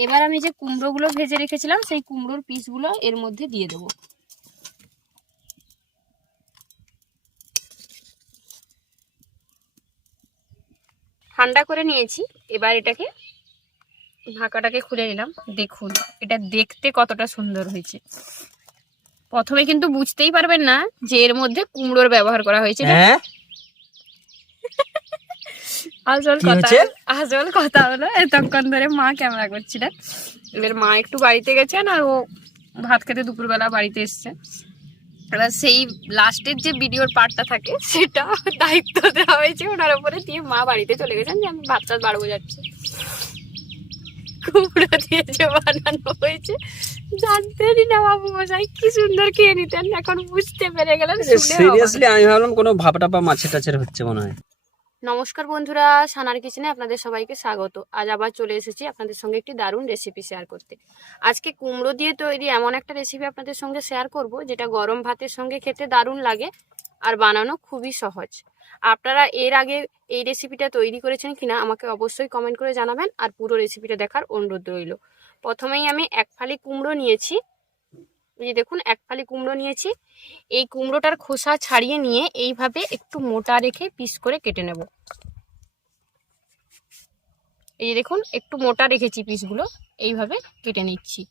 এবার আমি যে কুমড়োগুলো ভেজে রেখেছিলাম, সেই কুমড়োর পিসগুলো এর মধ্যে দিয়ে দেবো। ঠান্ডা করে নিয়েছি, এবার এটাকে ঢাকাটাকে খুলে নিলাম। দেখুন, এটা দেখতে কতটা সুন্দর হয়েছে। প্রথমে কিন্তু বুঝতেই পারবেন না যে এর মধ্যে কুমড়োর ব্যবহার করা হয়েছে। হ্যাঁ? আসল কথা? আসল কথা হলো এতক্ষণ ধরে মা ক্যামেরা করছিলেন এবার মা একটু বাড়িতে গেছেন আর ও ভাত খেতে দুপুরবেলা বাড়িতে এসছে। এবার সেই লাস্টের যে ভিডিওর পার্টটা থাকে সেটা দায়িত্ব দেওয়া হয়েছে ওনার উপরে দিয়ে মা বাড়িতে চলে গেছেন যে আমি ভাত টাত বাড়বো যাচ্ছি। কুমড়ো দিয়ে যে বানানো হয়েছে জানতেনই না বাবু মশাই কি সুন্দর খেয়ে নিতেন এখন বুঝতে পেরে গেলেন সিরিয়াসলি আমি ভাবলাম কোনো ভাপা টাপা মাছের টাছের হচ্ছে মনে হয়। নমস্কার বন্ধুরা, সানার কিচেনে আপনাদের সবাইকে স্বাগত। আজ আবার চলে এসেছি আপনাদের সঙ্গে একটি দারুণ রেসিপি শেয়ার করতে। আজকে কুমড়ো দিয়ে তৈরি এমন একটা রেসিপি আপনাদের সঙ্গে শেয়ার করব, যেটা গরম ভাতের সঙ্গে খেতে দারুণ লাগে আর বানানো খুবই সহজ। আপনারা এর আগে এই রেসিপিটা তৈরি করেছেন কিনা আমাকে অবশ্যই কমেন্ট করে জানাবেন, আর পুরো রেসিপিটা দেখার অনুরোধ রইল। প্রথমেই আমি এক ফালি কুমড়ো নিয়েছি। এই যে দেখুন, এক ফালি কুমড়ো নিয়েছি। এই কুমড়োটার খোসা ছাড়িয়ে নিয়ে এইভাবে একটু মোটা রেখে পিস করে কেটে নেব। এই যে দেখুন, একটু মোটা রেখেছি পিসগুলো, এইভাবে কেটে নিচ্ছি।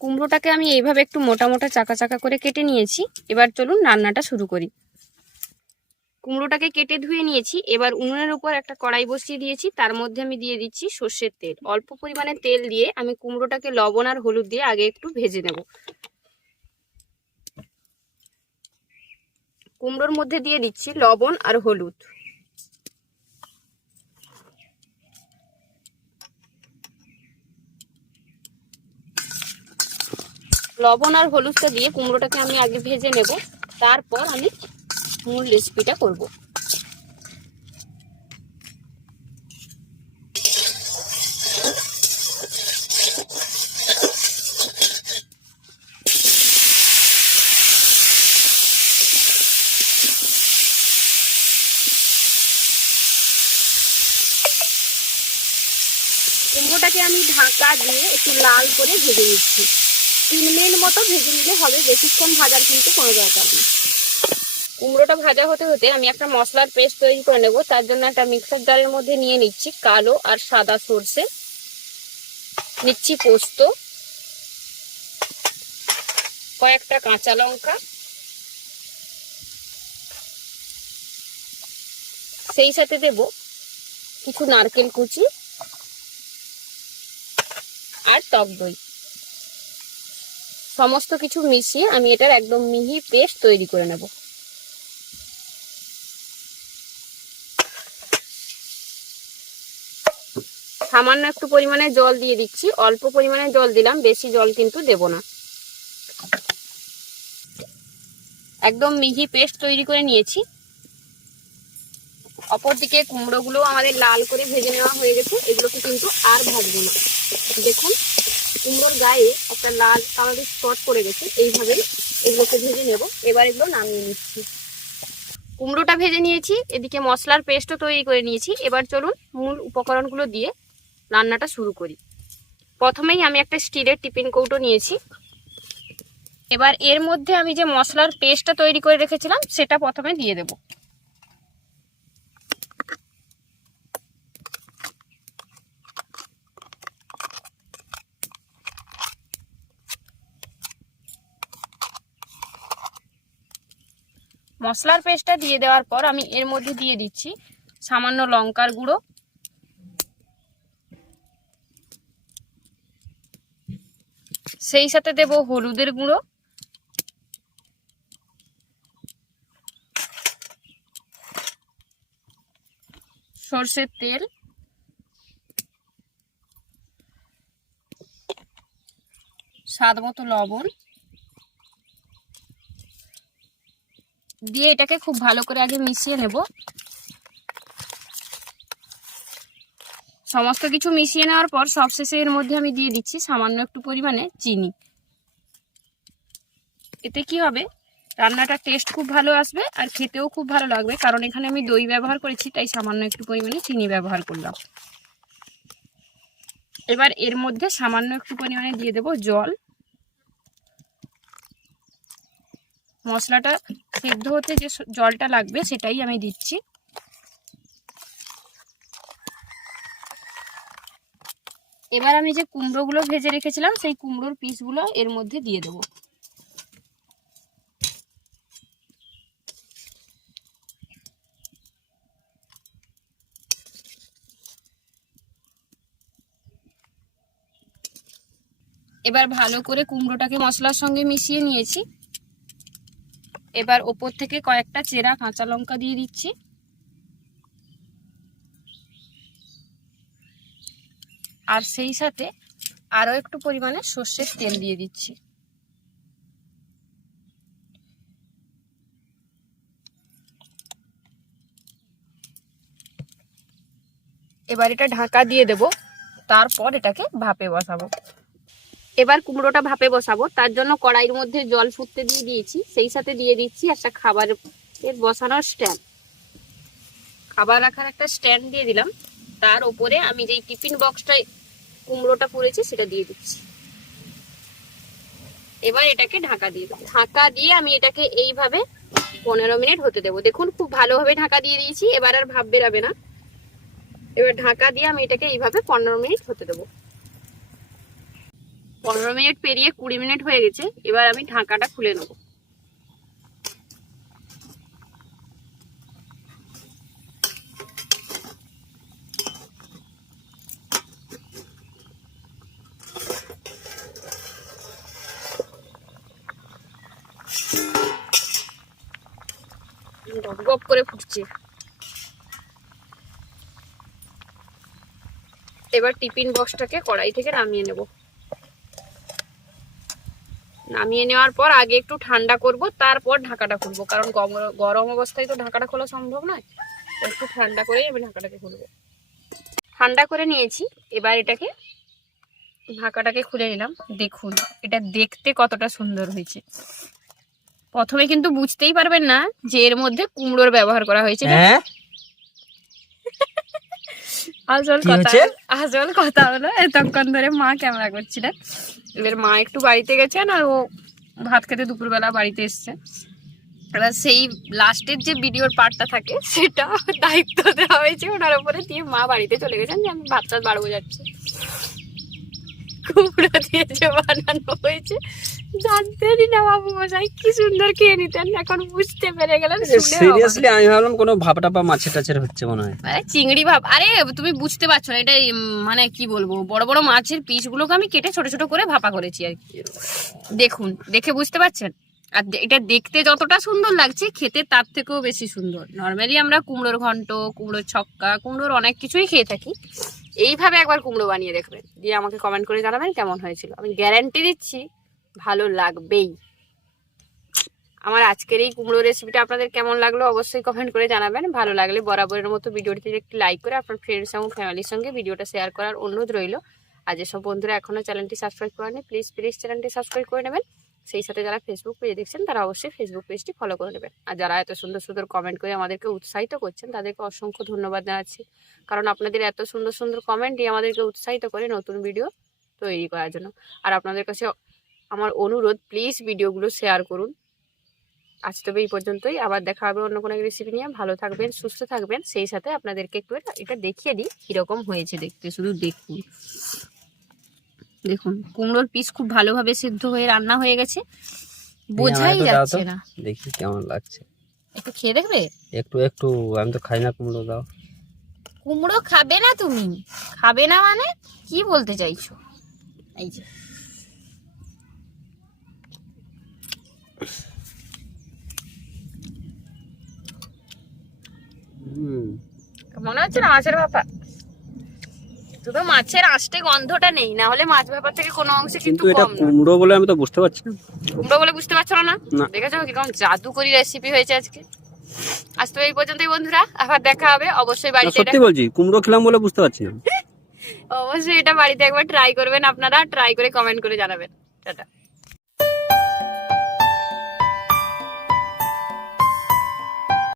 কুমড়োটাকে আমি এইভাবে একটু মোটা মোটা চাকা চাকা করে কেটে নিয়েছি। এবার চলুন রান্নাটা শুরু করি। কুমড়োটাকে কেটে ধুয়ে নিয়েছি। এবার উনুনের উপর একটা কড়াই বসিয়ে দিয়েছি। তার মধ্যে আমি দিয়ে দিচ্ছি সর্ষের তেল। অল্প পরিমাণে তেল দিয়ে আমি কুমড়োটাকে লবণ আর হলুদ দিয়ে আগে একটু ভেজে নেব। কুমড়োর মধ্যে দিয়ে দিচ্ছি লবণ আর হলুদ। লবণ আর হলুদটা দিয়ে কুমড়োটাকে আমি আগে ভেজে নেব। তারপর আমি মূল রেসিপিটা করব। কুমড়োটাকে আমি ঢাকা দিয়ে একটু লাল করে ভেজে নিচ্ছি। তিন মিনিট মতো ভেজে নিলে হবে, বেশিক্ষণ ভাজার কিন্তু কোনো দরকার নেই। কুমড়োটা ভাজা হতে হতে আমি একটা মশলার পেস্ট তৈরি করে নেব। তার জন্য একটা মিক্সার জারের মধ্যে নিয়ে নিচ্ছি কালো আর সাদা সর্ষে। নিচ্ছি পোস্ত। কয়েকটা কাঁচা লঙ্কা। সেই সাথে দেব কিছু নারকেল কুচি আর টক দই। সমস্ত কিছু মিশিয়ে আমি এটার একদম মিহি পেস্ট তৈরি করে নেব। সামান্য একটু পরিমাণে জল দিয়ে দিচ্ছি। অল্প পরিমাণে জল দিলাম, বেশি জল কিন্তু দেব না। একদম মিহি পেস্ট তৈরি করে নিয়েছি। অপরদিকে কুমড়োগুলো আমাদের লাল করে ভেজে নেওয়া হয়ে গেছে, এগুলোকে কিন্তু আর ভাজবো না। দেখুন, কুমড়োর গায়ে একটা লাল কালারের স্পট পড়ে গেছে এইভাবেই এগুলোকে ভেজে নেব। এবার এগুলো নামিয়ে নিচ্ছি। কুমড়োটা ভেজে নিয়েছি, এদিকে মশলার পেস্টও তৈরি করে নিয়েছি। এবার চলুন মূল উপকরণগুলো দিয়ে রান্নাটা শুরু করি। প্রথমেই আমি একটা স্টিলের টিফিন কৌটো নিয়েছি। এবার এর মধ্যে আমি যে মশলার পেস্টটা তৈরি করে রেখেছিলাম, সেটা প্রথমে দিয়ে দেব। মশলার পেস্টটা দিয়ে দেওয়ার পর আমি এর মধ্যে দিয়ে দিচ্ছি সামান্য লঙ্কার গুঁড়ো। সেই সাথে দেব হলুদের গুঁড়ো। সর্ষের তেল। স্বাদ মতো লবণ। দিয়ে এটাকে খুব ভালো করে আগে মিশিয়ে নেব। সমস্ত কিছু মিশিয়ে নেওয়ার পর সবশেষে এর মধ্যে আমি দিয়ে দিচ্ছি সামান্য একটু পরিমাণে চিনি। এতে কি হবে? রান্নাটা টেস্ট খুব ভালো আসবে আর খেতেও খুব ভালো লাগবে, কারণ এখানে আমি দই ব্যবহার করেছি, তাই সামান্য একটু পরিমাণে চিনি ব্যবহার করলাম। এবার এর মধ্যে সামান্য একটু পরিমাণে দিয়ে দেব জল। মশলাটা সেদ্ধ হতে যে জলটা লাগবে সেটাই আমি দিচ্ছি। এবার আমি যে কুমড়োগুলো ভেজে রেখেছিলাম, সেই কুমড়োর পিসগুলো এর মধ্যে দিয়ে দেবো। এবার ভালো করে কুমড়োটাকে মশলার সঙ্গে মিশিয়ে নিয়েছি। এবার ওপর থেকে কয়েকটা চেরা কাঁচা লঙ্কা দিয়ে দিচ্ছি। আর সেই সাথে আরও একটু পরিমাণে সর্ষের তেল দিয়ে দিচ্ছি। এবার এটা ঢাকা দিয়ে দেব, তারপর এটাকে ভাপে বসাবো। এবার কুমড়োটা ভাপে বসাবো, তার জন্য কড়াইয়ের মধ্যে জল ফুটতে দিয়ে দিয়েছি, সেই সাথে দিয়ে দিচ্ছি একটা খাবারের বসানোর স্ট্যান্ড। খাবার রাখার একটা স্ট্যান্ড দিয়ে দিলাম, তার উপরে আমি যেই টিফিন বক্সটায় কুমড়োটা পড়েছি, সেটা দিয়ে দিচ্ছি। এবার এটাকে ঢাকা দিয়ে দেবো। ঢাকা দিয়ে আমি এটাকে এইভাবে পনেরো মিনিট হতে দেবো। দেখুন, খুব ভালোভাবে ঢাকা দিয়ে দিয়েছি, এবার আর ভাব বেরাবে না। এবার ঢাকা দিয়ে আমি এটাকে এইভাবে পনেরো মিনিট হতে দেবো। পনেরো মিনিট পেরিয়ে কুড়ি মিনিট হয়ে গেছে, এবার আমি ঢাকাটা খুলে নেব। গপ করে ফুটছে। এবার টিফিন বক্সটাকে কড়াই থেকে নামিয়ে নেব। নামিয়ে নেওয়ার পর আগে একটু ঠান্ডা করব, তারপর ঢাকাটা খুলবো। কারণ গরম অবস্থায় তো ঢাকাটা খোলা সম্ভব নয়। একটু ঠান্ডা করেই আমি ঢাকাটাকে খুলবো। ঠান্ডা করে নিয়েছি, এবার এটাকে ঢাকাটাকে খুলে নিলাম। দেখুন, এটা দেখতে কতটা সুন্দর হয়েছে। প্রথমে কিন্তু বুঝতেই পারবেন না যে এর মধ্যে কুমড়োর ব্যবহার করা হয়েছে হ্যাঁ? আসল কথা আসল কথা হলো এতক্ষণ ধরে মা ক্যামেরা করছিল এবার মা একটু বাড়িতে গেছেন আর ও ভাত খেতে দুপুরবেলা বাড়িতে এসছে। এবার সেই লাস্টের যে ভিডিওর পার্টটা থাকে সেটা দায়িত্ব দেওয়া হয়েছে ওনার উপরে দিয়ে মা বাড়িতে চলে গেছেন যে আমি ভাত টাত বাড়বো যাচ্ছি। কুমড়ো দিয়ে যে বানানো হয়েছে। জানতেনই না বাবু মশাই কি সুন্দর খেয়ে নিতেন এখন বুঝতে পেরে অবাক। সিরিয়াসলি আমি ভাবলাম কোনো ভাব টাপা মাছের টাছের হচ্ছে মনে হয়। আরে চিংড়ি ভাব আরে তুমি বুঝতে পারছ না এটা মানে কি বলব বড় বড় মাছের পিসগুলোকে আমি কেটে ছোট ছোট করে ভাপা করেছি আর কি। দেখুন দেখে বুঝতে পারছেন? আর দে- এটা দেখতে যতটা সুন্দর লাগছে খেতে তার থেকেও বেশি সুন্দর। নর্মালি আমরা কুমড়োর ঘন্ট কুমড়োর ছক্কা কুমড়োর অনেক কিছুই খেয়ে থাকি। এইভাবে একবার কুমড়ো বানিয়ে দেখবেন। দিয়ে আমাকে কমেন্ট করে জানাবেন কেমন হয়েছিল। আমি গ্যারান্টি দিচ্ছি ভালো লাগবেই। আমার আজকের এই কুমড়ো রেসিপিটা আপনাদের কেমন লাগল অবশ্যই কমেন্ট করে জানাবেন। ভালো লাগলে বরাবরের মতো ভিডিওটিতে একটি লাইক করে আপনার ফ্রেন্ডস এবং ফ্যামিলির সঙ্গে ভিডিওটা শেয়ার করার অনুরোধ রইল। আর যেসব বন্ধুরা এখনও চ্যানেলটি সাবস্ক্রাইব করেনি প্লিজ প্লিজ চ্যানেলটি সাবস্ক্রাইব করে নেবেন। সেই সাথে যারা ফেসবুক পেজে দেখছেন, তারা অবশ্যই ফেসবুক পেজটি ফলো করে নেবেন। আর যারা এত সুন্দর সুন্দর কমেন্ট করে আমাদেরকে উৎসাহিত করছেন, তাদেরকে অসংখ্য ধন্যবাদ জানাচ্ছি। কারণ আপনাদের এত সুন্দর সুন্দর কমেন্টই আমাদেরকে উৎসাহিত করে নতুন ভিডিও তৈরি করার জন্য। আর আপনাদের কাছে আমার অনুরোধ প্লিজ ভিডিওগুলো শেয়ার করুন। আজ তবে এই পর্যন্তই। আবার দেখা হবে অন্য কোনো রেসিপি নিয়ে। ভালো থাকবেন সুস্থ থাকবেন। সেই সাথে আপনাদেরকে একটু এটা- দেখিয়ে দিই কীরকম হয়েছে দেখতে শুধু দেখুন। দেখুন কুমড়োর পিস খুব ভালোভাবে সিদ্ধ হয়ে রান্না হয়ে গেছে। বোঝাই। যাচ্ছে না। দেখি কেমন লাগছে। একটু খেয়ে দেখবে? একটু একটু আমি তো খাই না কুমড়ো দাও। কুমড়ো খাবে না তুমি। খাবে না মানে কি বলতে চাইছো? এই যে। মনে হচ্ছে না মাছের ভাপা। শুধু মাছের আষ্টে গন্ধটা নেই না হলে মাছ ভাপা থেকে কোনো অংশে কিন্তু এটা কুমড়ো বলে আমি তো বুঝতে পারছি না। কুমড়ো বলে বুঝতে পারছ না? না। দেখেছ কীরকম জাদুকরি রেসিপি হয়েছে আজকে? আজ তো এই পর্যন্তই বন্ধুরা আবার দেখা হবে অবশ্যই বাড়িতে সত্যি বলছি কুমড়ো খেলাম বলে বুঝতে পারছি না। অবশ্যই এটা বাড়িতে একবার ট্রাই করবেন আপনারা ট্রাই করে কমেন্ট করে জানাবেন। টাটা।